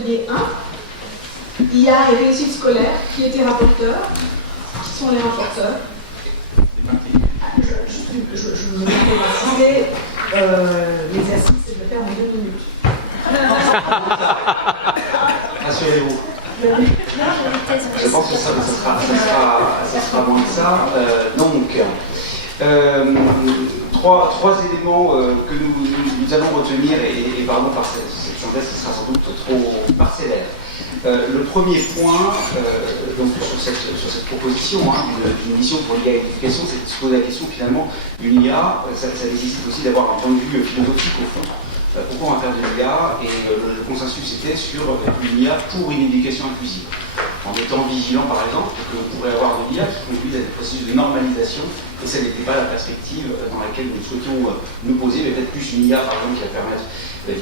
atelier 1, IA et réussite scolaire, qui était rapporteur. Qui sont les rapporteurs? Je vous ai précisé, l'exercice, c'est de le faire en 2 minutes. Rassurez-vous. Je pense que ça sera moins que ça. Trois éléments que nous allons retenir, et pardon par cette synthèse qui sera sans doute trop parcellaire. Le premier point donc sur cette proposition d'une mission pour l'IA et l'éducation, c'est de se poser la question finalement d'une IA. Ça nécessite aussi d'avoir un point de vue philosophique au fond. Pourquoi on va faire de l'IA? Et le consensus était sur une IA pour une éducation inclusive. En étant vigilant par exemple qu'on pourrait avoir de l'IA qui conduise à des processus de normalisation, et ça n'était pas la perspective dans laquelle nous souhaitions nous poser, mais peut-être plus une IA par exemple qui va permettre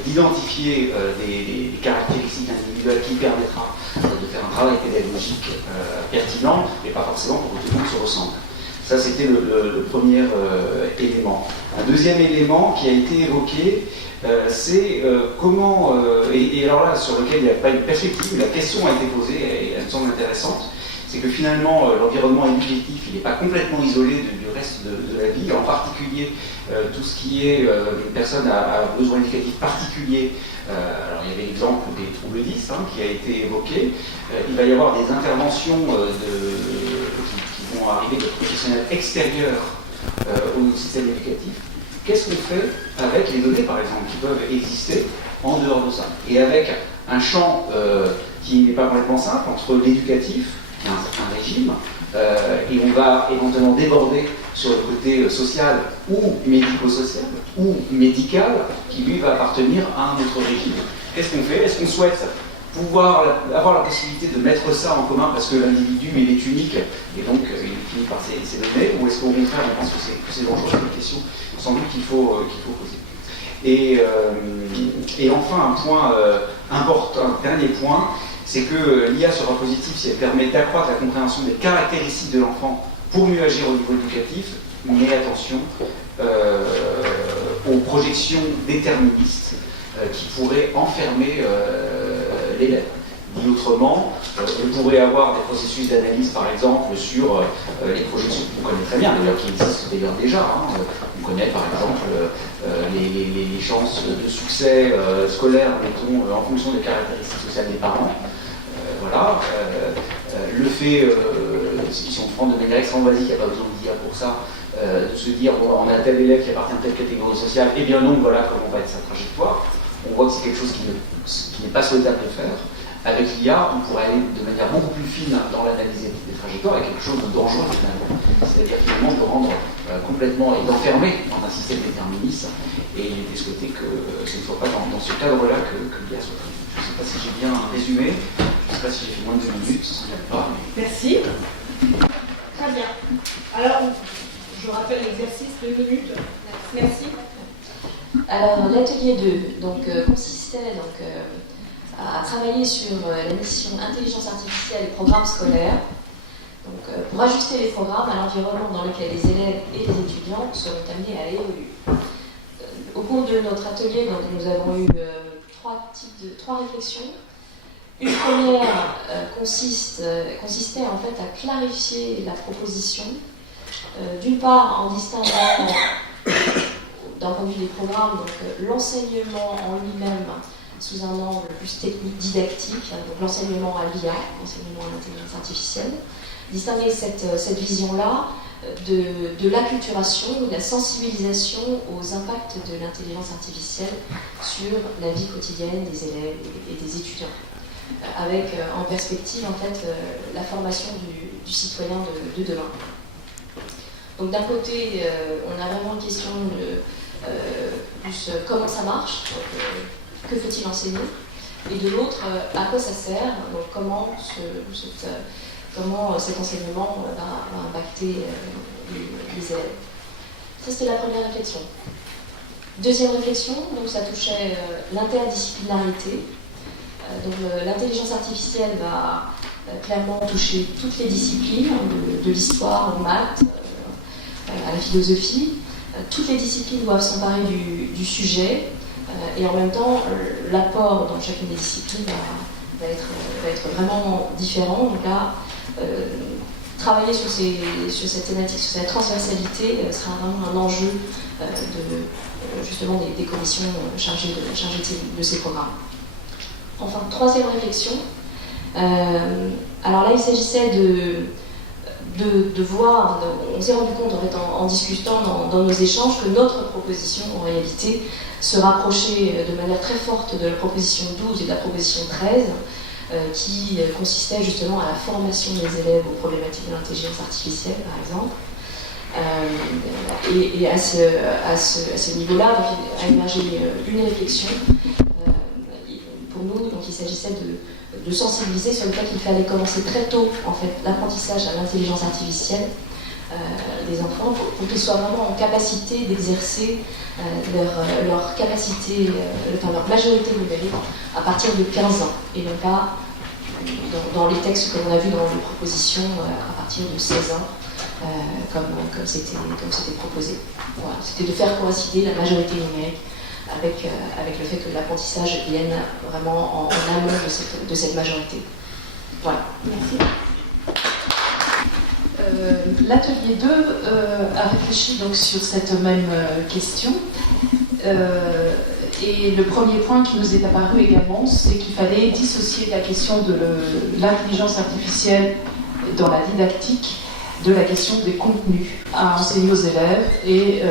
d'identifier des caractéristiques individuelles qui permettra de faire un travail pédagogique pertinent, mais pas forcément pour que tout le monde se ressemble. Ça, c'était le premier élément. Un deuxième élément qui a été évoqué, c'est comment, et alors là, sur lequel il n'y a pas une perspective, la question a été posée, et elle me semble intéressante, c'est que finalement, l'environnement éducatif, il n'est pas complètement isolé du reste de la vie, en particulier tout ce qui est une personne à besoin éducatif particulier. Alors il y avait l'exemple des troubles 10 qui a été évoqué. Il va y avoir des interventions qui vont arriver de professionnels extérieurs au système éducatif. Qu'est-ce qu'on fait avec les données, par exemple, qui peuvent exister en dehors de ça? Et avec un champ qui n'est pas complètement simple entre l'éducatif, qui a un certain régime, et on va éventuellement déborder sur le côté social ou médico-social ou médical, qui lui va appartenir à un autre régime. Qu'est-ce qu'on fait? Est-ce qu'on souhaite pouvoir avoir la possibilité de mettre ça en commun parce que l'individu il est unique et donc il finit par ses données, ou est-ce qu'au contraire on pense que c'est dangereux? C'est une question sans doute qu'il faut poser. Et enfin un point important, un dernier point, c'est que l'IA sera positive si elle permet d'accroître la compréhension des caractéristiques de l'enfant pour mieux agir au niveau éducatif, mais attention aux projections déterministes qui pourraient enfermer l'élève. Dit autrement, on pourrait avoir des processus d'analyse, par exemple, sur les projections qu'on connaît très bien, d'ailleurs qui existent d'ailleurs déjà. On connaît par exemple les chances de succès scolaire, mettons, en fonction des caractéristiques sociales des parents. Voilà. Le fait, si on prend de manière extrêmement basique, il n'y a pas besoin de dire pour ça, de se dire, bon, on a tel élève qui appartient à telle catégorie sociale, et bien donc voilà comment va être sa trajectoire. On voit que c'est quelque chose qui n'est pas souhaitable de faire. Avec l'IA, on pourrait aller de manière beaucoup plus fine dans l'analyse des trajectoires et quelque chose de dangereux finalement. C'est-à-dire finalement de rendre complètement et d'enfermer dans un système déterministe. Et il était souhaité que ce ne soit pas dans ce cadre-là que l'IA soit prise. Je ne sais pas si j'ai bien résumé, je ne sais pas si j'ai fait moins de 2 minutes, ça ne pas. Mais... Merci. Très bien. Alors, je rappelle l'exercice 2 minutes. Merci. Alors, l'atelier 2 consistait à travailler sur la mission intelligence artificielle et programmes scolaires, pour ajuster les programmes à l'environnement dans lequel les élèves et les étudiants seront amenés à évoluer. Au cours de notre atelier, nous avons eu trois réflexions. Une première consistait en fait à clarifier la proposition, d'une part en distinguant d'un point de vue des programmes l'enseignement en lui-même sous un angle plus technique, didactique, donc l'enseignement à l'IA, l'enseignement à l'intelligence artificielle, distinguer cette vision-là de l'acculturation, de la sensibilisation aux impacts de l'intelligence artificielle sur la vie quotidienne des élèves et des étudiants, avec en perspective en fait la formation du citoyen de demain. Donc d'un côté, on a vraiment une question de plus comment ça marche, que faut-il enseigner, et de l'autre, à quoi ça sert, donc comment cet enseignement va impacter les élèves. Ça, c'était la première réflexion. Deuxième réflexion, donc ça touchait l'interdisciplinarité. L'intelligence artificielle va clairement toucher toutes les disciplines, de l'histoire aux maths, à la philosophie. Toutes les disciplines doivent s'emparer du sujet, et en même temps, l'apport dans chacune des disciplines va être vraiment différent. Donc là, travailler sur cette thématique, sur cette transversalité, sera vraiment un enjeu justement des commissions chargées de ces programmes. Enfin, troisième réflexion. Alors là, il s'agissait de voir, on s'est rendu compte en fait, en discutant dans nos échanges, que notre proposition en réalité se rapprochait de manière très forte de la proposition 12 et de la proposition 13, qui consistait justement à la formation des élèves aux problématiques de l'intelligence artificielle, par exemple. Et à ce niveau-là, a émergé une réflexion. Pour nous, donc, il s'agissait de sensibiliser sur le fait qu'il fallait commencer très tôt en fait, l'apprentissage à l'intelligence artificielle des enfants pour qu'ils soient vraiment en capacité d'exercer leur capacité, leur majorité numérique à partir de 15 ans et non pas dans les textes que l'on a vus dans les propositions à partir de 16 ans comme c'était proposé. Voilà. C'était de faire coïncider la majorité numérique avec le fait que l'apprentissage vienne vraiment en amont de cette majorité. Voilà. Merci. L'atelier 2 a réfléchi donc sur cette même question. Et le premier point qui nous est apparu également, c'est qu'il fallait dissocier la question de l'intelligence artificielle dans la didactique de la question des contenus à enseigner aux élèves et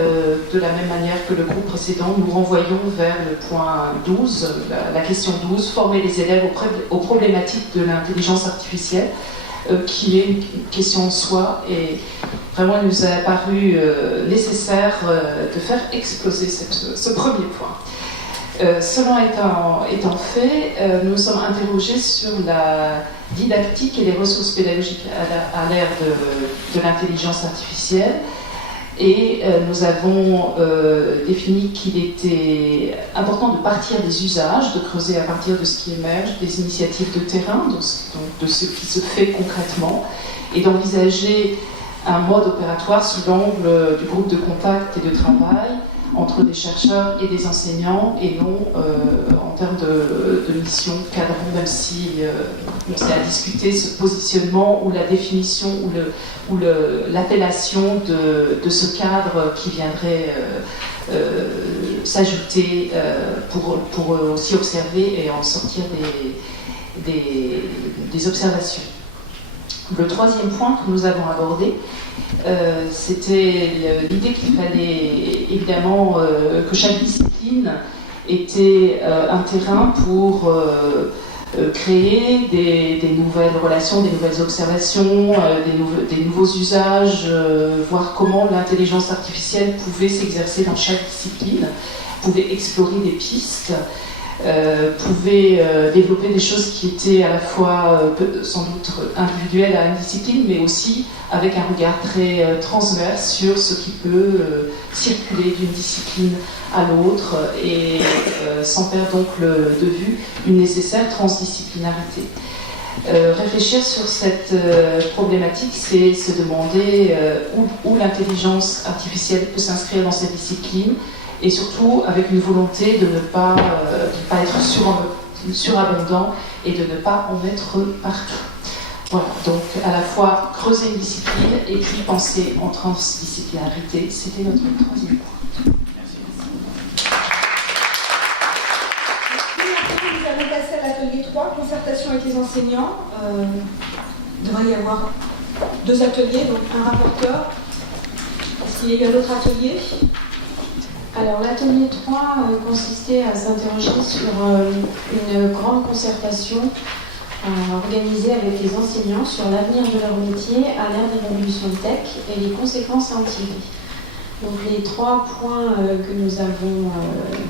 de la même manière que le groupe précédent, nous renvoyons vers le point 12, la question 12, former les élèves aux problématiques de l'intelligence artificielle, qui est une question en soi et vraiment il nous a paru nécessaire de faire exploser ce premier point. Cela étant fait, nous nous sommes interrogés sur la didactique et les ressources pédagogiques à l'ère de l'intelligence artificielle et nous avons défini qu'il était important de partir des usages, de creuser à partir de ce qui émerge, des initiatives de terrain, de ce qui se fait concrètement et d'envisager un mode opératoire sous l'angle du groupe de contact et de travail entre des chercheurs et des enseignants et non en termes de mission cadre, même si on s'est à discuter ce positionnement ou la définition ou l'appellation de ce cadre qui viendrait s'ajouter pour aussi observer et en sortir des observations. Le troisième point que nous avons abordé, c'était l'idée qu'il fallait évidemment que chaque discipline était un terrain pour créer des nouvelles relations, des nouvelles observations, des nouveaux usages, voir comment l'intelligence artificielle pouvait s'exercer dans chaque discipline, pouvait explorer des pistes, pouvait développer des choses qui étaient à la fois sans doute individuelles à une discipline, mais aussi avec un regard très transverse sur ce qui peut circuler d'une discipline à l'autre et sans perdre donc de vue une nécessaire transdisciplinarité. Réfléchir sur cette problématique, c'est se demander où l'intelligence artificielle peut s'inscrire dans cette discipline, et surtout avec une volonté de ne pas être surabondant et de ne pas en mettre partout. Voilà, donc à la fois creuser une discipline et puis penser en transdisciplinarité, c'était notre troisième point. Nous allons passer à l'atelier 3, concertation avec les enseignants. Il devrait y avoir 2 ateliers, donc un rapporteur. Est-ce qu'il y a eu un autre atelier ? Alors l'atelier 3 consistait à s'interroger sur une grande concertation organisée avec les enseignants sur l'avenir de leur métier à l'ère des révolutions tech et les conséquences à en tirer. Donc les 3 points que nous avons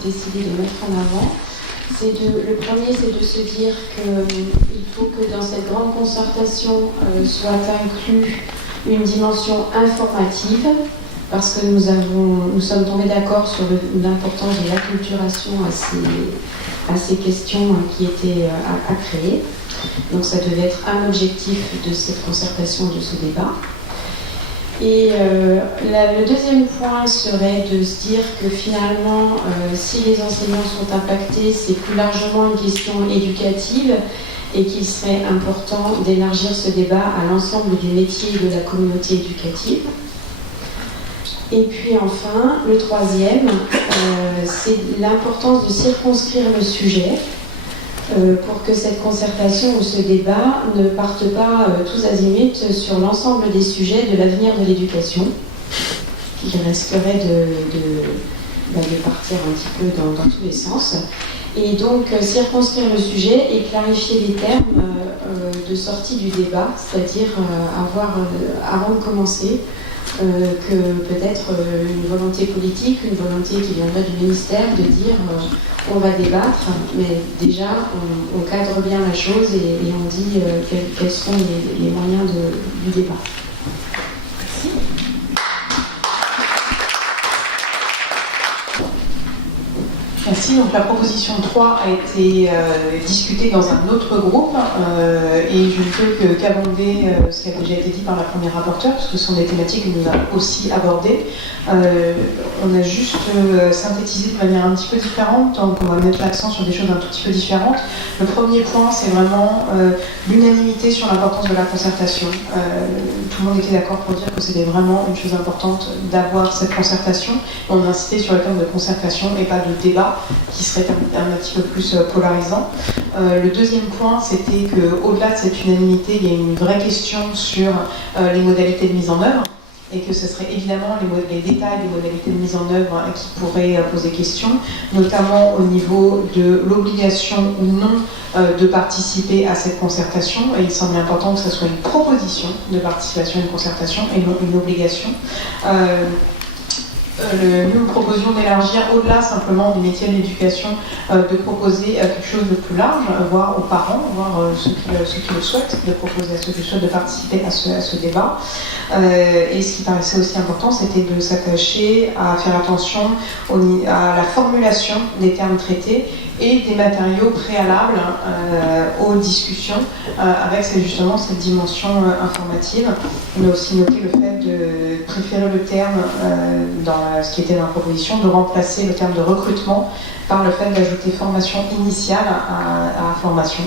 décidé de mettre en avant, le premier c'est de se dire qu'il faut que dans cette grande concertation soit inclus une dimension informative, parce que nous sommes tombés d'accord sur l'importance de l'acculturation à ces questions qui étaient à créer. Donc ça devait être un objectif de cette concertation, de ce débat. Et le deuxième point serait de se dire que finalement, si les enseignants sont impactés, c'est plus largement une question éducative et qu'il serait important d'élargir ce débat à l'ensemble des métiers de la communauté éducative. Et puis enfin, le troisième, c'est l'importance de circonscrire le sujet pour que cette concertation ou ce débat ne parte pas tous azimuts sur l'ensemble des sujets de l'avenir de l'éducation, qui risquerait de partir un petit peu dans tous les sens. Et donc circonscrire le sujet et clarifier les termes de sortie du débat, c'est-à-dire avoir, avant de commencer, que peut-être une volonté politique, une volonté qui viendrait du ministère de dire on va débattre, mais déjà on cadre bien la chose et on dit quels sont les moyens du débat. Merci. Merci. Donc la proposition 3 a été discutée dans un autre groupe et je ne peux qu'abonder ce qui a déjà été dit par la première rapporteure, parce que ce sont des thématiques que nous avons aussi abordées. On a juste synthétisé de manière un petit peu différente, donc on va mettre l'accent sur des choses un tout petit peu différentes. Le premier point, c'est vraiment l'unanimité sur l'importance de la concertation. Tout le monde était d'accord pour dire que c'était vraiment une chose importante d'avoir cette concertation. On a insisté sur le terme de concertation et pas de débat, qui serait un petit peu plus polarisant. Le deuxième point, c'était qu'au-delà de cette unanimité, il y a une vraie question sur les modalités de mise en œuvre, et que ce serait évidemment les détails des modalités de mise en œuvre qui pourraient poser question, notamment au niveau de l'obligation ou non de participer à cette concertation. Et il semble important que ce soit une proposition de participation à une concertation et non une obligation. Nous proposions d'élargir au-delà simplement du métier de l'éducation, de proposer quelque chose de plus large, voire aux parents, voire ceux qui le souhaitent, de proposer à ceux qui le souhaitent de participer à ce débat. Et ce qui paraissait aussi important, c'était de s'attacher à faire attention à la formulation des termes traités et des matériaux préalables aux discussions, avec justement cette dimension informative. On a aussi noté le fait de préférer le terme, dans ce qui était dans la proposition, de remplacer le terme de recrutement par le fait d'ajouter formation initiale à formation.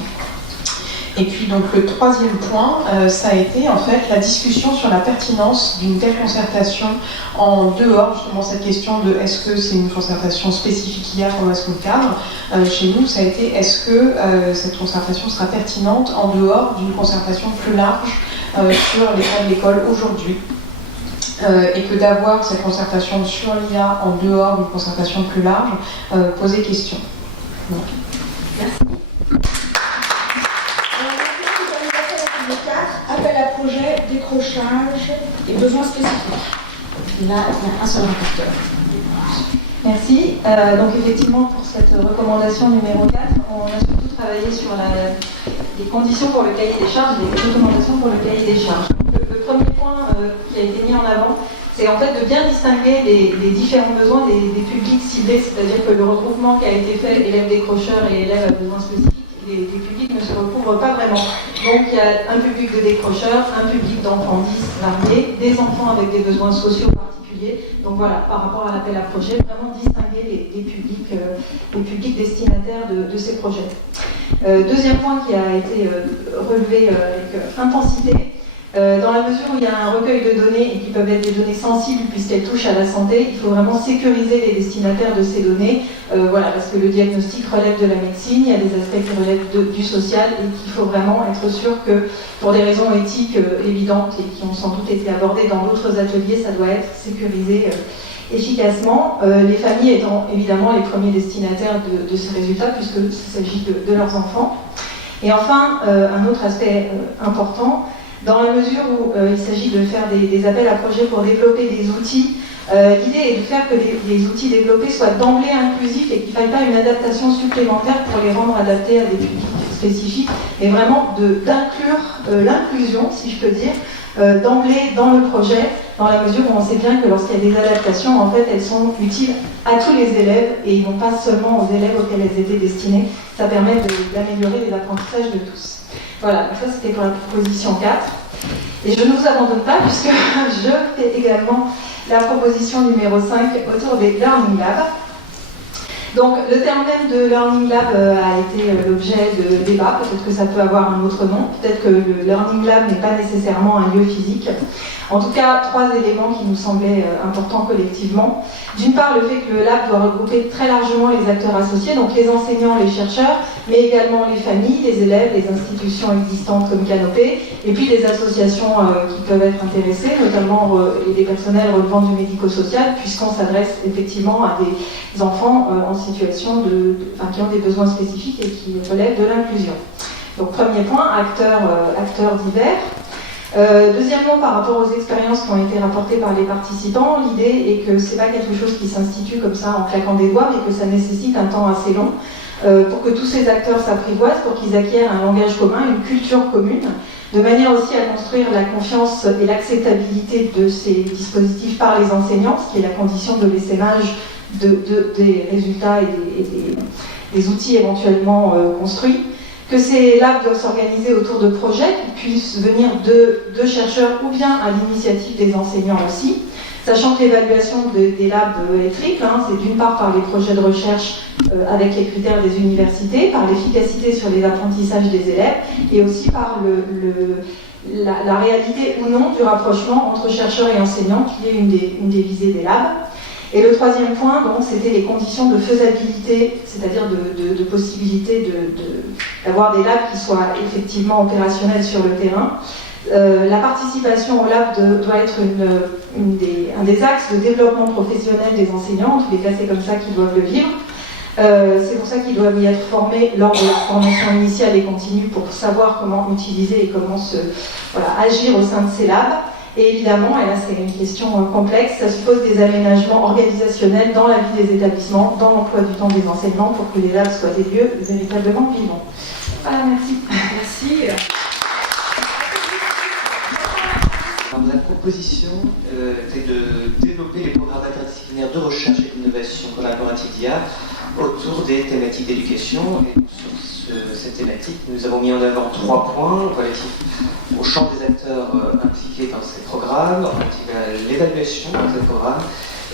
Et puis donc le troisième point, ça a été en fait la discussion sur la pertinence d'une telle concertation en dehors, justement cette question de est-ce que c'est une concertation spécifique IA, comment est-ce qu'on cadre. Chez nous, ça a été est-ce que cette concertation sera pertinente en dehors d'une concertation plus large sur l'état de l'école aujourd'hui. Et que d'avoir cette concertation sur l'IA en dehors d'une concertation plus large posait question. Donc, merci. Appel à projet, décrochage et besoins spécifiques. Là, il y a un seul rapporteur. Merci. Donc effectivement, pour cette recommandation numéro 4, on a surtout travaillé sur les conditions pour le cahier des charges, les recommandations pour le cahier des charges. Le premier point qui a été mis en avant, c'est en fait de bien distinguer les différents besoins des publics ciblés, c'est-à-dire que le regroupement qui a été fait, élèves décrocheurs et élèves à besoins spécifiques, les publics ne se recouvrent pas vraiment. Donc il y a un public de décrocheurs, un public d'enfants 10 variés, des enfants avec des besoins sociaux particuliers. Donc voilà, par rapport à l'appel à projet, vraiment distinguer les publics destinataires de ces projets. Deuxième point qui a été relevé avec intensité, dans la mesure où il y a un recueil de données et qui peuvent être des données sensibles puisqu'elles touchent à la santé, il faut vraiment sécuriser les destinataires de ces données, voilà, parce que le diagnostic relève de la médecine, il y a des aspects qui relèvent du social et qu'il faut vraiment être sûr que, pour des raisons éthiques évidentes et qui ont sans doute été abordées dans d'autres ateliers, ça doit être sécurisé efficacement, les familles étant évidemment les premiers destinataires de ces résultats puisqu'il s'agit de leurs enfants. Et enfin, un autre aspect important, dans la mesure où il s'agit de faire des appels à projets pour développer des outils, l'idée est de faire que les outils développés soient d'emblée inclusifs et qu'il ne faille pas une adaptation supplémentaire pour les rendre adaptés à des publics spécifiques, mais vraiment d'inclure l'inclusion, si je peux dire, d'emblée dans le projet, dans la mesure où on sait bien que lorsqu'il y a des adaptations, en fait, elles sont utiles à tous les élèves et non pas seulement aux élèves auxquels elles étaient destinées. Ça permet d'améliorer les apprentissages de tous. Voilà, donc ça c'était pour la proposition 4. Et je ne vous abandonne pas puisque je fais également la proposition numéro 5 autour des Learning Labs. Donc le terme même de Learning Lab a été l'objet de débat, peut-être que ça peut avoir un autre nom, peut-être que le Learning Lab n'est pas nécessairement un lieu physique. En tout cas, 3 éléments qui nous semblaient importants collectivement. D'une part, le fait que le lab doit regrouper très largement les acteurs associés, donc les enseignants, les chercheurs, mais également les familles, les élèves, les institutions existantes comme Canopée, et puis les associations qui peuvent être intéressées, notamment des personnels relevant du médico-social, puisqu'on s'adresse effectivement à des enfants en situation qui ont des besoins spécifiques et qui relèvent de l'inclusion. Donc premier point, acteurs divers. Deuxièmement, par rapport aux expériences qui ont été rapportées par les participants, l'idée est que ce n'est pas quelque chose qui s'institue comme ça en claquant des doigts, mais que ça nécessite un temps assez long pour que tous ces acteurs s'apprivoisent, pour qu'ils acquièrent un langage commun, une culture commune, de manière aussi à construire la confiance et l'acceptabilité de ces dispositifs par les enseignants, ce qui est la condition de l'essaimage des résultats et des outils éventuellement construits. Que ces labs doivent s'organiser autour de projets qui puissent venir de chercheurs ou bien à l'initiative des enseignants aussi, sachant que l'évaluation des labs est triple, c'est d'une part par les projets de recherche avec les critères des universités, par l'efficacité sur les apprentissages des élèves et aussi par la réalité ou non du rapprochement entre chercheurs et enseignants, qui est une des visées des labs. Et le troisième point, donc, c'était les conditions de faisabilité, c'est-à-dire de possibilité d'avoir des labs qui soient effectivement opérationnels sur le terrain. La participation au lab doit être un des axes de développement professionnel des enseignants, en tous les cas c'est comme ça qu'ils doivent le vivre. C'est pour ça qu'ils doivent y être formés lors de leur formation initiale et continue pour savoir comment utiliser et comment agir au sein de ces labs. Et évidemment, et là c'est une question complexe, ça suppose des aménagements organisationnels dans la vie des établissements, dans l'emploi du temps des enseignants, pour que les labs soient des lieux véritablement vivants. Voilà, merci. Merci. Alors, la proposition était de développer les programmes interdisciplinaires de recherche et d'innovation collaborative d'IA autour des thématiques d'éducation. Et sur cette thématique, nous avons mis en avant 3 points relatifs au champ des acteurs impliqués dans ces programmes, relatifs à l'évaluation de ces programmes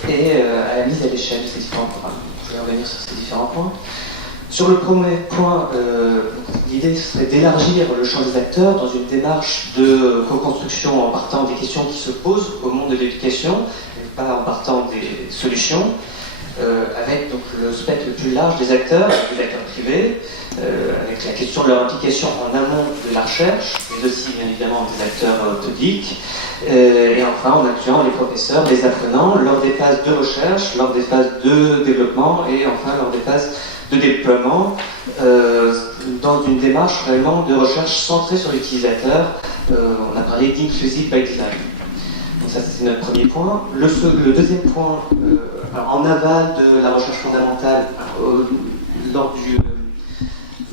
et à la mise à l'échelle de ces différents programmes. Je vais revenir sur ces différents points. Sur le premier point, l'idée serait d'élargir le champ des acteurs dans une démarche de co-construction en partant des questions qui se posent au monde de l'éducation, et pas en partant des solutions, avec donc le spectre le plus large des acteurs privés, avec la question de leur implication en amont de la recherche, mais aussi bien évidemment des acteurs publics, et enfin en incluant les professeurs, les apprenants, lors des phases de recherche, lors des phases de développement et enfin lors des phases de déploiement, dans une démarche réellement de recherche centrée sur l'utilisateur. On a parlé d'inclusive by design. Donc ça c'est notre premier point. Le deuxième point, en aval de la recherche fondamentale, lors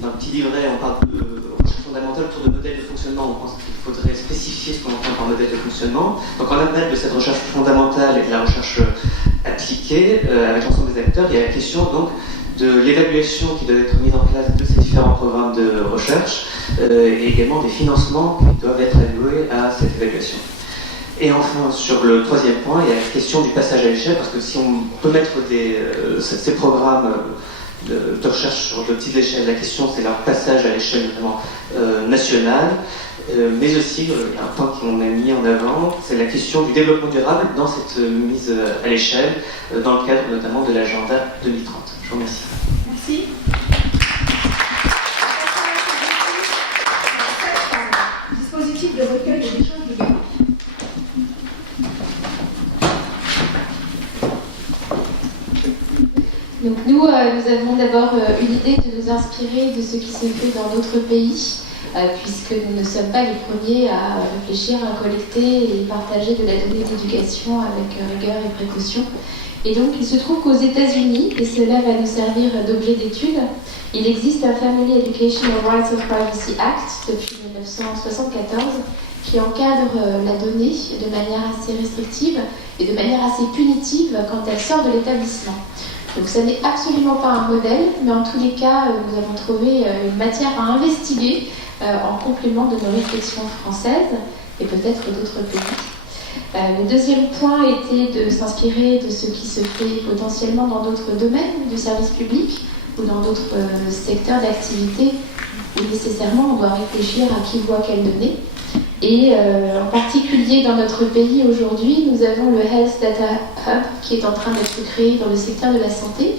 d'un petit livret, on parle de recherche fondamentale autour de modèles de fonctionnement. On pense qu'il faudrait spécifier ce qu'on entend par modèle de fonctionnement. Donc en aval de cette recherche fondamentale et de la recherche appliquée, avec l'ensemble des acteurs, il y a la question donc de l'évaluation qui doit être mise en place de ces différents programmes de recherche et également des financements qui doivent être alloués à cette évaluation. Et enfin, sur le troisième point, il y a la question du passage à l'échelle, parce que si on peut mettre ces programmes de recherche sur de petites échelles, la question c'est leur passage à l'échelle notamment nationale, mais aussi, il y a un point qu'on a mis en avant, c'est la question du développement durable dans cette mise à l'échelle, dans le cadre notamment de l'agenda 2030. Je vous remercie. Merci. Dispositif de recueil et d'échange de données. Donc nous avons d'abord eu l'idée de nous inspirer de ce qui se fait dans d'autres pays, puisque nous ne sommes pas les premiers à réfléchir, à collecter et partager de la donnée d'éducation avec rigueur et précaution. Et donc il se trouve qu'aux États-Unis, et cela va nous servir d'objet d'étude, il existe un Family Educational Rights of Privacy Act depuis 1974 qui encadre la donnée de manière assez restrictive et de manière assez punitive quand elle sort de l'établissement. Donc ça n'est absolument pas un modèle, mais en tous les cas, nous avons trouvé une matière à investiguer en complément de nos réflexions françaises et peut-être d'autres pays. Le deuxième point était de s'inspirer de ce qui se fait potentiellement dans d'autres domaines du service public ou dans d'autres secteurs d'activité où nécessairement on doit réfléchir à qui voit quelle donnée. Et en particulier dans notre pays aujourd'hui, nous avons le Health Data Hub qui est en train d'être créé dans le secteur de la santé,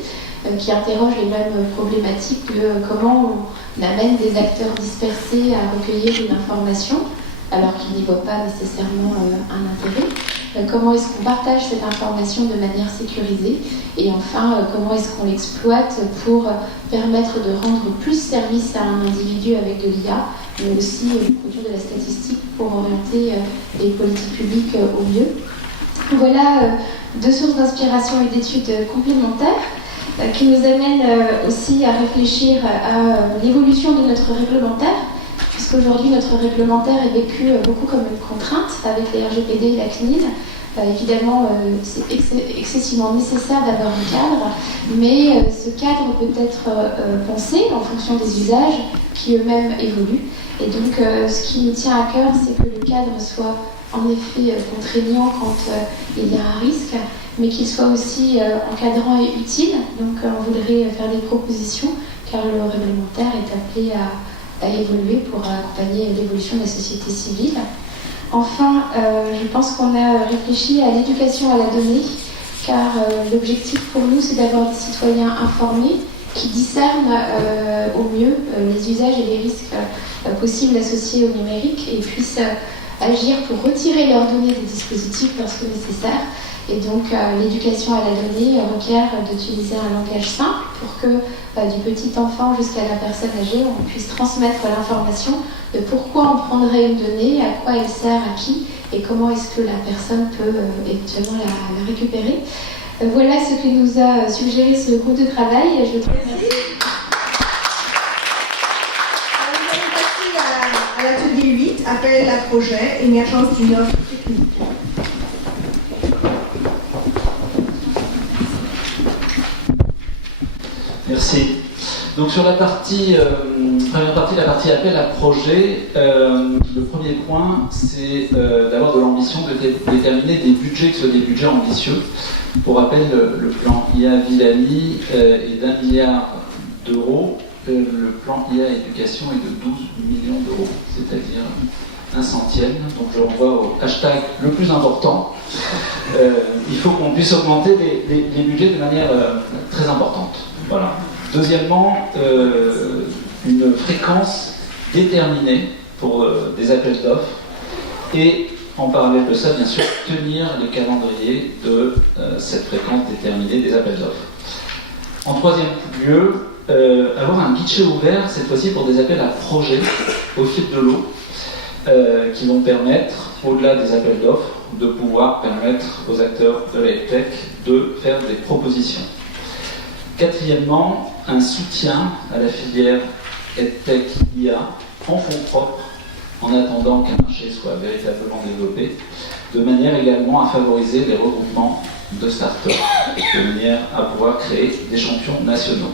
qui interroge les mêmes problématiques de comment on amène des acteurs dispersés à recueillir une information alors qu'ils n'y voient pas nécessairement un intérêt. Comment est-ce qu'on partage cette information de manière sécurisée? Et enfin, comment est-ce qu'on l'exploite pour permettre de rendre plus service à un individu avec de l'IA, mais aussi produire de la statistique pour orienter les politiques publiques au mieux. Voilà deux sources d'inspiration et d'études complémentaires qui nous amènent aussi à réfléchir à l'évolution de notre réglementaire, puisqu'aujourd'hui notre réglementaire est vécu beaucoup comme une contrainte avec les RGPD et la CNIL. Évidemment, c'est excessivement nécessaire d'avoir un cadre, mais ce cadre peut être pensé en fonction des usages qui eux-mêmes évoluent. Et donc, ce qui nous tient à cœur, c'est que le cadre soit en effet contraignant quand il y a un risque, mais qu'il soit aussi encadrant et utile. Donc, on voudrait faire des propositions, car le réglementaire est appelé à évoluer pour accompagner l'évolution de la société civile. Enfin, je pense qu'on a réfléchi à l'éducation à la donnée, car l'objectif pour nous, c'est d'avoir des citoyens informés qui discernent au mieux les usages et les risques possibles associés au numérique et puissent agir pour retirer leurs données des dispositifs lorsque nécessaire. Et donc, l'éducation à la donnée requiert d'utiliser un langage simple pour que, du petit enfant jusqu'à la personne âgée, on puisse transmettre l'information de pourquoi on prendrait une donnée, à quoi elle sert, à qui, et comment est-ce que la personne peut éventuellement la récupérer. Voilà ce que nous a suggéré ce groupe de travail. Je vous remercie. Nous allons passer à l'atelier 8, appel à projet, émergence d'une offre technique. Merci. Donc sur la partie, première partie, la partie appel à projet, le premier point, c'est d'avoir de l'ambition de déterminer des budgets qui soient des budgets ambitieux. Pour rappel, le plan IA Villani est d'1 milliard d'euros. Le plan IA Éducation est de 12 millions d'euros, c'est-à-dire un centième. Donc je renvoie au hashtag le plus important. Il faut qu'on puisse augmenter les budgets de manière très importante. Voilà. Deuxièmement, une fréquence déterminée pour des appels d'offres et en parallèle de ça, bien sûr, tenir les calendriers de cette fréquence déterminée des appels d'offres. En troisième lieu, avoir un guichet ouvert, cette fois-ci pour des appels à projet au fil de l'eau, qui vont permettre, au-delà des appels d'offres, de pouvoir permettre aux acteurs de la tech de faire des propositions. Quatrièmement, un soutien à la filière EdTech IA en fonds propres, en attendant qu'un marché soit véritablement développé, de manière également à favoriser les regroupements de start-up, de manière à pouvoir créer des champions nationaux.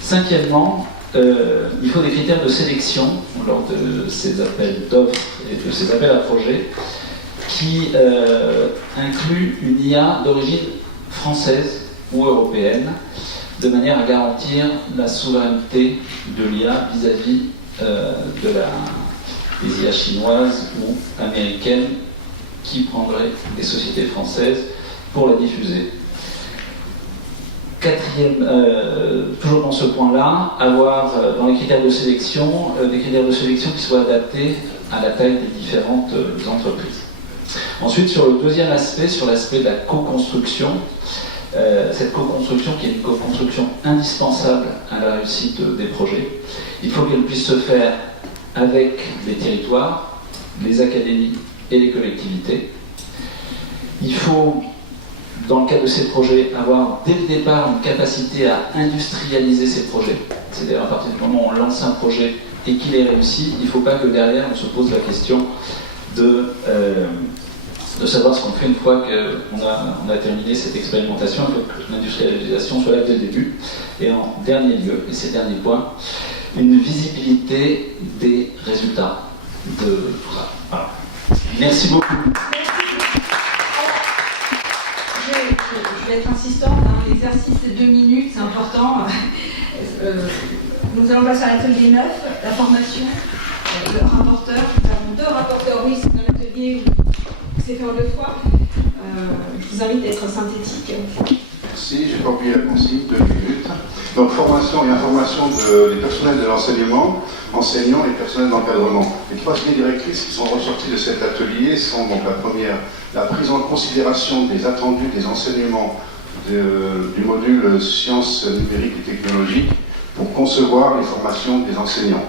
Cinquièmement, il faut des critères de sélection lors de ces appels d'offres et de ces appels à projets qui incluent une IA d'origine française ou européenne, de manière à garantir la souveraineté de l'IA vis-à-vis des IA chinoises ou américaines qui prendraient des sociétés françaises pour la diffuser. Quatrième, toujours dans ce point-là, avoir dans les critères de sélection, des critères de sélection qui soient adaptés à la taille des différentes entreprises. Ensuite, sur le deuxième aspect, sur l'aspect de la co-construction, cette co-construction qui est une co-construction indispensable à la réussite des projets, il faut qu'elle puisse se faire avec les territoires, les académies et les collectivités. Il faut, dans le cadre de ces projets, avoir dès le départ une capacité à industrialiser ces projets. C'est-à-dire à partir du moment où on lance un projet et qu'il est réussi, il ne faut pas que derrière on se pose la question de savoir ce qu'on fait une fois qu'on a terminé cette expérimentation. Il faut que l'industrialisation soit là dès le début. Et en dernier lieu, et c'est le dernier point, une visibilité des résultats de voilà. Merci beaucoup. Je vais être insistante, hein, l'exercice c'est 2 minutes, c'est important. Nous allons passer à l'atelier 9, la formation, le rapporteur. Nous avons 2 rapporteurs, oui, c'est un atelier où c'est fait en 2 fois. Je vous invite à être synthétique. Merci, je n'ai pas oublié la consigne, 2 minutes. Donc formation et information des personnels de l'enseignement, enseignants et personnels d'encadrement. Les 3 idées directrices qui sont ressorties de cet atelier sont donc la première, la prise en considération des attendus des enseignements du module sciences numériques et technologiques pour concevoir les formations des enseignants.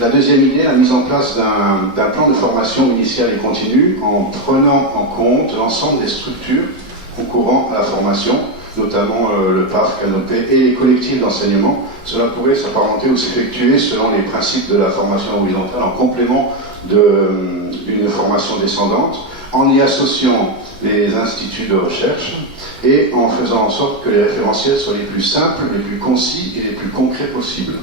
La deuxième idée, la mise en place d'un plan de formation initiale et continue en prenant en compte l'ensemble des structures concourant à la formation, notamment le PAF, Canopé et les collectifs d'enseignement. Cela pourrait s'apparenter ou s'effectuer selon les principes de la formation horizontale en complément d'une formation descendante, en y associant les instituts de recherche et en faisant en sorte que les référentiels soient les plus simples, les plus concis et les plus concrets possibles.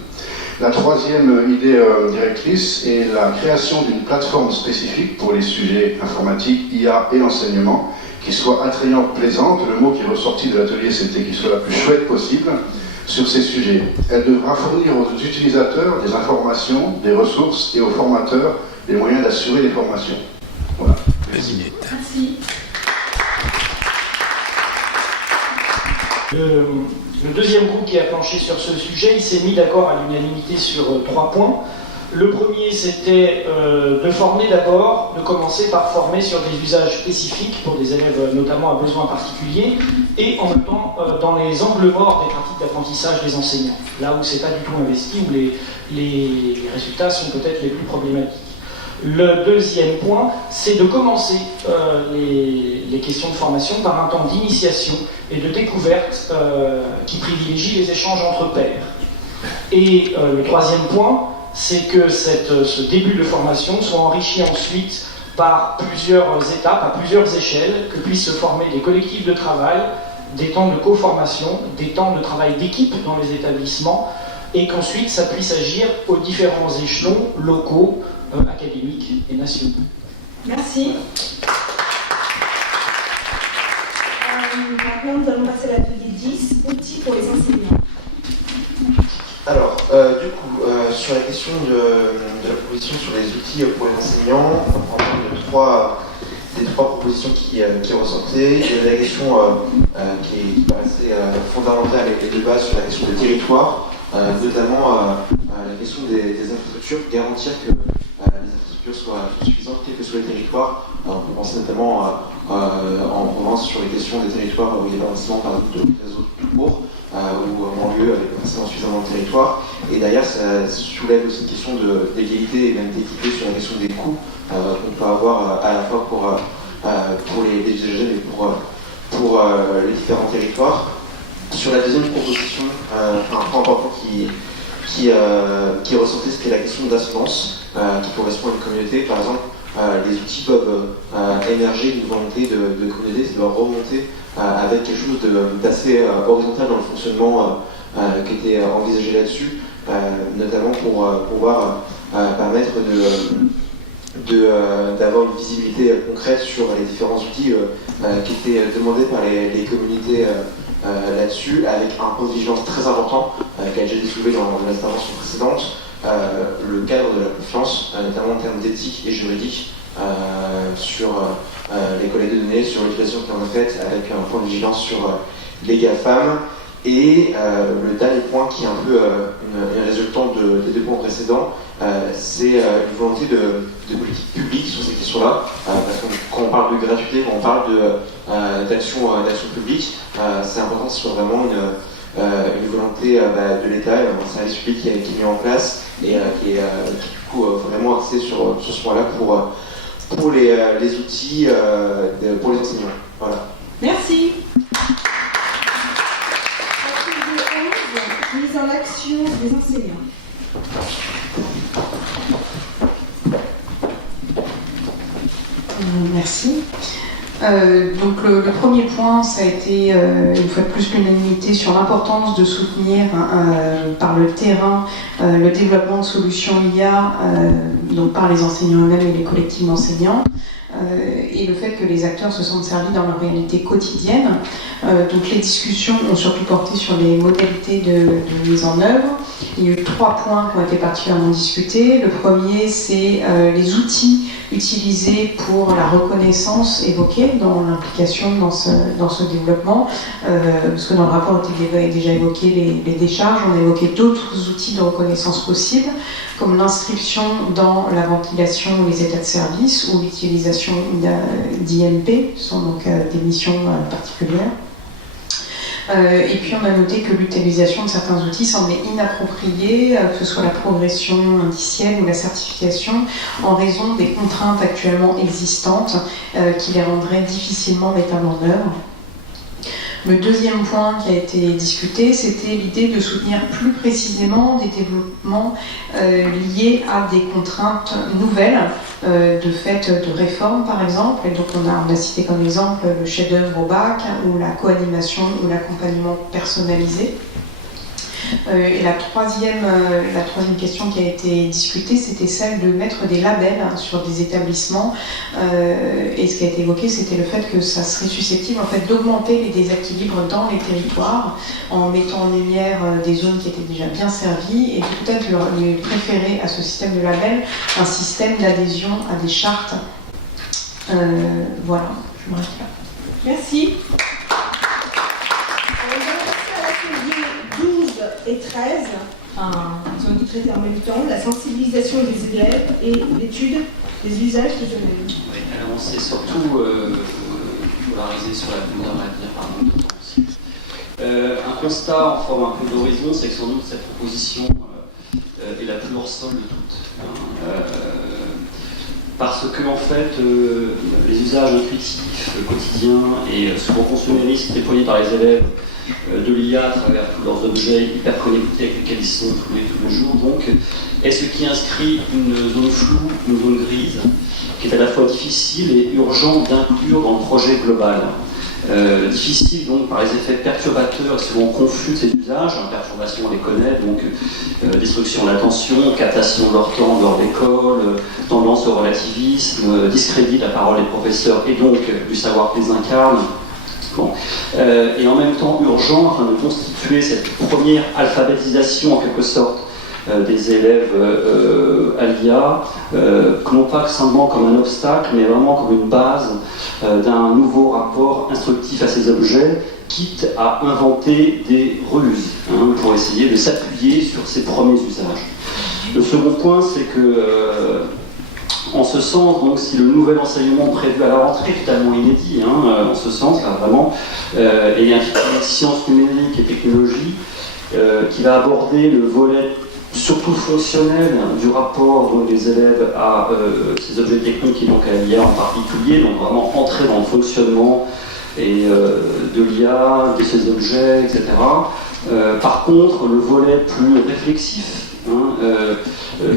La troisième idée directrice est la création d'une plateforme spécifique pour les sujets informatiques, IA et enseignement, qui soit attrayante, plaisante. Le mot qui est ressorti de l'atelier, c'était qu'il soit la plus chouette possible sur ces sujets. Elle devra fournir aux utilisateurs des informations, des ressources et aux formateurs les moyens d'assurer les formations. Voilà. Merci. Le deuxième groupe qui a planché sur ce sujet, il s'est mis d'accord à l'unanimité sur 3 points. Le premier, c'était de former d'abord, de commencer par former sur des usages spécifiques pour des élèves notamment à besoins particuliers et en même temps dans les angles morts des pratiques d'apprentissage des enseignants, là où c'est pas du tout investi, où les résultats sont peut-être les plus problématiques. Le deuxième point, c'est de commencer les questions de formation par un temps d'initiation et de découverte qui privilégie les échanges entre pairs. Et le troisième point, c'est que ce début de formation soit enrichi ensuite par plusieurs étapes, à plusieurs échelles, que puissent se former des collectifs de travail, des temps de co-formation, des temps de travail d'équipe dans les établissements, et qu'ensuite ça puisse agir aux différents échelons locaux, académiques et nationaux. Merci. Maintenant, nous allons passer à l'atelier 10, outils pour les enseignants. Alors, du coup, sur la question de la proposition sur les outils pour les enseignants, on parle des 3 propositions qui ressortaient. Il y avait la question qui paraissait fondamentale et de base sur la question des territoires, notamment la question des infrastructures, garantir que les infrastructures soient suffisantes, quels que soient les territoires. On peut penser notamment en province sur les questions des territoires où il y a l'avancement par exemple de réseaux tout court, ou en banlieue avec pas suffisamment de territoire. Et derrière, ça soulève aussi une question d'égalité et même d'équité sur la question des coûts qu'on peut avoir à la fois pour les usagers et pour les différents territoires. Sur la deuxième proposition, un point important qui ressortait, c'était la question de l'assonance qui correspond à une communauté. Par exemple, les outils peuvent émerger d'une volonté de communauté, c'est de leur remonter avec quelque chose d'assez horizontal dans le fonctionnement qui était envisagé là-dessus, notamment pour pouvoir permettre d'avoir une visibilité concrète sur les différents outils qui étaient demandés par les communautés là-dessus, avec un point de vigilance très important qui a déjà été soulevé dans l'intervention précédente, le cadre de la confiance, notamment en termes d'éthique et juridique, sur les collectes de données, sur l'utilisation qui en est faite, avec un point de vigilance sur les GAFAM. Et le dernier point qui est un peu une résultante des 2 points précédents, c'est une volonté de politique publique sur ces questions-là, parce que quand on parle de gratuité, quand on parle d'action publique, c'est important que ce soit vraiment une volonté de l'État, un service public qui est mis en place et qui est du coup vraiment axé sur ce point-là pour les outils pour les enseignants. Voilà. Merci. Mise en action des enseignants. Merci. Donc le premier point, ça a été une fois de plus l'unanimité sur l'importance de soutenir par le terrain le développement de solutions IA, donc par les enseignants eux-mêmes et les collectifs d'enseignants. Et le fait que les acteurs se sentent servis dans leur réalité quotidienne. Donc les discussions ont surtout porté sur les modalités de mise en œuvre. Il y a eu 3 points qui ont été particulièrement discutés. Le premier, c'est les outils utilisés pour la reconnaissance évoquée dans l'implication dans ce développement. Parce que dans le rapport était déjà évoqué les décharges, on a évoqué d'autres outils de reconnaissance possibles, comme l'inscription dans la ventilation ou les états de service, ou l'utilisation d'IMP, ce sont donc des missions particulières. Et puis on a noté que l'utilisation de certains outils semblait inappropriée, que ce soit la progression indicielle ou la certification, en raison des contraintes actuellement existantes qui les rendraient difficilement mettables en œuvre. Le deuxième point qui a été discuté, c'était l'idée de soutenir plus précisément des développements liés à des contraintes nouvelles, de fait de réforme par exemple. Et donc on a cité comme exemple le chef-d'œuvre au bac, ou la co-animation ou l'accompagnement personnalisé. Et la troisième question qui a été discutée, c'était celle de mettre des labels sur des établissements. Et ce qui a été évoqué, c'était le fait que ça serait susceptible en fait, d'augmenter les déséquilibres dans les territoires en mettant en lumière des zones qui étaient déjà bien servies, et peut-être lui préférer à ce système de label un système d'adhésion à des chartes. Voilà, je m'arrête là. Merci. Et 13, ils ont été traités en même temps, la sensibilisation des élèves et l'étude des usages des élèves. Oui, alors on s'est surtout polarisé sur la couleur à venir par manque de temps aussi. Un constat en forme un peu d'horizon, c'est que sans doute cette proposition est la plus hors sol de toutes. Parce que en fait, les usages intuitifs quotidiens et souvent consuméristes déployés par les élèves de l'IA à travers tous leurs objets hyper connectés avec lesquels ils sont tous les jours, donc, est ce qui inscrit une zone floue, une zone grise, qui est à la fois difficile et urgent d'inclure dans le projet global. Difficile donc par les effets perturbateurs et souvent confus de ces usages. Perturbation, on les connaît, donc destruction de l'attention, captation de leur temps lors d'école, tendance au relativisme, discrédit de la parole des professeurs et donc du savoir qu'ils incarnent. Bon. Et en même temps urgent afin de constituer cette première alphabétisation en quelque sorte des élèves à l'IA, non pas simplement comme un obstacle, mais vraiment comme une base d'un nouveau rapport instructif à ces objets, quitte à inventer des ruses pour essayer de s'appuyer sur ces premiers usages. Le second point, c'est que en ce sens, donc, si le nouvel enseignement prévu à la rentrée est totalement inédit, en ce sens, là, vraiment, et un sciences numériques et technologies, qui va aborder le volet surtout fonctionnel du rapport donc, des élèves à ces objets techniques et donc à l'IA en particulier, donc vraiment entrer dans le fonctionnement et, de l'IA, de ces objets, etc. Par contre, le volet plus réflexif,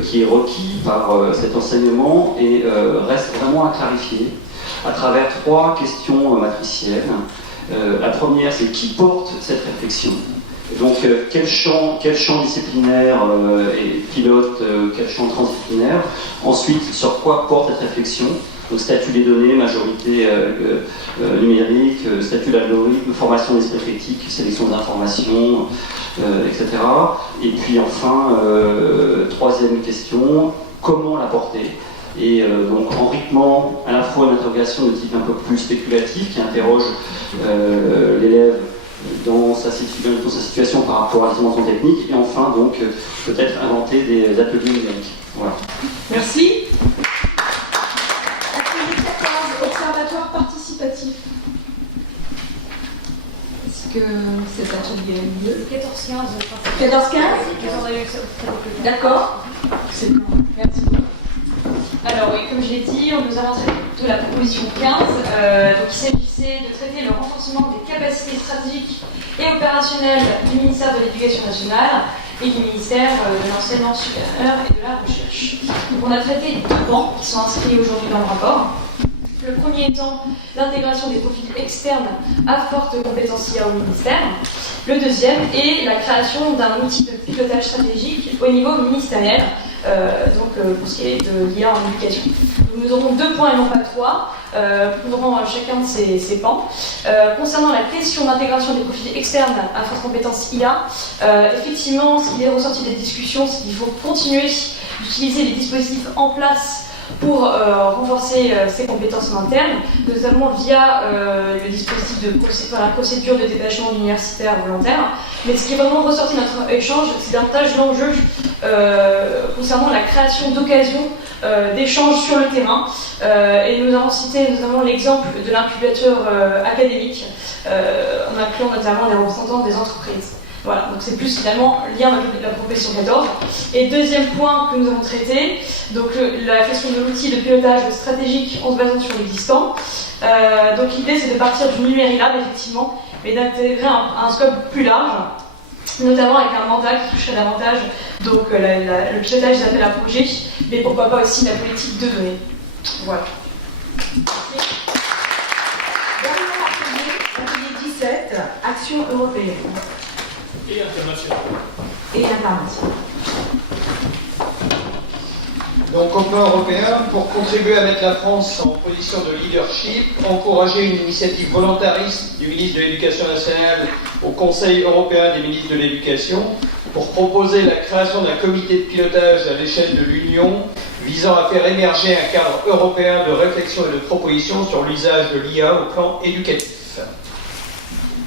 qui est requis par cet enseignement et reste vraiment à clarifier à travers 3 questions matricielles. La première, c'est qui porte cette réflexion. Donc quel champ disciplinaire et pilote, quel champ transdisciplinaire. Ensuite, sur quoi porte cette réflexion. Donc statut des données, majorité numérique, statut de l'algorithme, formation d'esprit critique, sélection d'informations, etc. Et puis enfin, troisième question, comment la porter. Et donc en rythmant à la fois une interrogation de type un peu plus spéculatif qui interroge l'élève dans sa situation par rapport à la dimension technique, et enfin donc peut-être inventer des ateliers numériques. Voilà. Merci. Atelier 14, observatoire participatif. Est-ce que cet atelier a eu lieu? 14-15. 14-15 D'accord. C'est bon. Merci beaucoup. Alors oui, comme je l'ai dit, on nous a montré de la proposition 15. Donc il s'agissait de traiter le renforcement des capacités stratégiques et opérationnelles du ministère de l'Éducation nationale et du ministère de l'Enseignement supérieur et de la Recherche. Donc on a traité 2 pans qui sont inscrits aujourd'hui dans le rapport. Le premier étant l'intégration des profils externes à forte compétence IA au ministère. Le deuxième est la création d'un outil de pilotage stratégique au niveau ministériel, pour ce qui est de l'IA en éducation. Donc, nous aurons 2 points et non pas 3, couvrant chacun de ces pans. Concernant la question d'intégration des profils externes à forte compétence IA, effectivement, ce qui est ressorti des discussions, c'est qu'il faut continuer d'utiliser les dispositifs en place pour renforcer ses compétences en interne, notamment via le dispositif de la procédure de détachement universitaire volontaire. Mais ce qui est vraiment ressorti de notre échange, c'est davantage l'enjeu concernant la création d'occasions d'échanges sur le terrain. Et nous avons cité notamment l'exemple de l'incubateur académique, en incluant notamment des représentants des entreprises. Voilà, donc c'est plus finalement lien avec la proposition 14. Et deuxième point que nous avons traité, donc la question de l'outil de pilotage stratégique en se basant sur l'existant. Donc l'idée c'est de partir du numérique effectivement, mais d'intégrer un scope plus large, notamment avec un mandat qui toucherait davantage donc, le pilotage des appels à projets, mais pourquoi pas aussi la politique de données. Voilà. Atelier 17, action européenne. Et international. Et international. Donc au plan européen, pour contribuer à mettre la France en position de leadership, encourager une initiative volontariste du ministre de l'Éducation nationale au Conseil européen des ministres de l'Éducation pour proposer la création d'un comité de pilotage à l'échelle de l'Union visant à faire émerger un cadre européen de réflexion et de proposition sur l'usage de l'IA au plan éducatif.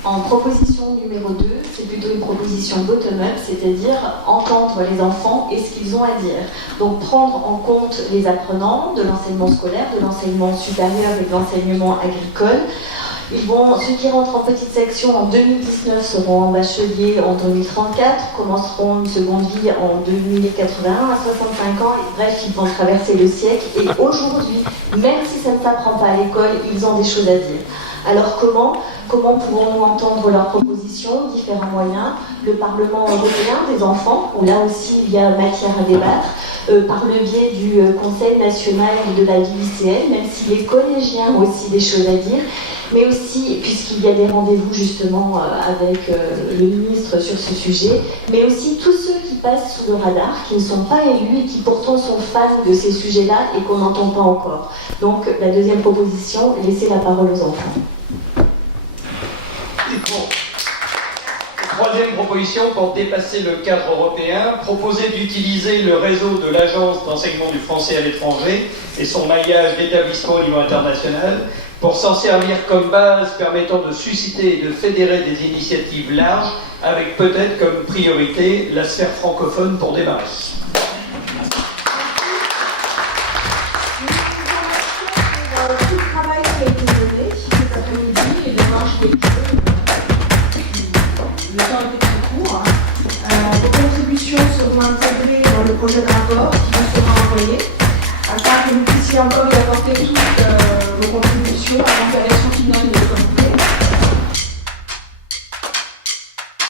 En proposition numéro 2, c'est plutôt une proposition bottom-up, c'est-à-dire entendre les enfants et ce qu'ils ont à dire. Donc prendre en compte les apprenants de l'enseignement scolaire, de l'enseignement supérieur et de l'enseignement agricole. Ceux qui rentrent en petite section en 2019 seront en bachelier en 2034, commenceront une seconde vie en 2081 à 65 ans, et bref, ils vont traverser le siècle. Et aujourd'hui, même si ça ne s'apprend pas à l'école, ils ont des choses à dire. Alors comment pouvons-nous entendre leurs propositions? Différents moyens. Le Parlement européen des enfants, où là aussi il y a matière à débattre, par le biais du Conseil national de la vie lycéenne, même si les collégiens ont aussi des choses à dire, mais aussi, puisqu'il y a des rendez-vous justement avec le ministre sur ce sujet, mais aussi tous ceux qui passent sous le radar, qui ne sont pas élus et qui pourtant sont fans de ces sujets-là et qu'on n'entend pas encore. Donc la deuxième proposition, laisser la parole aux enfants. Troisième proposition, pour dépasser le cadre européen, proposer d'utiliser le réseau de l'Agence d'enseignement du français à l'étranger et son maillage d'établissements au niveau international pour s'en servir comme base permettant de susciter et de fédérer des initiatives larges avec peut-être comme priorité la sphère francophone pour démarrer. Tout le travail qui a été mené cet après-midi et demain je l'ai le temps était très court. Vos contributions seront intégrées dans le projet de rapport qui vous sera envoyé, afin que vous puissiez encore y apporter toutes vos contributions avant que la version finale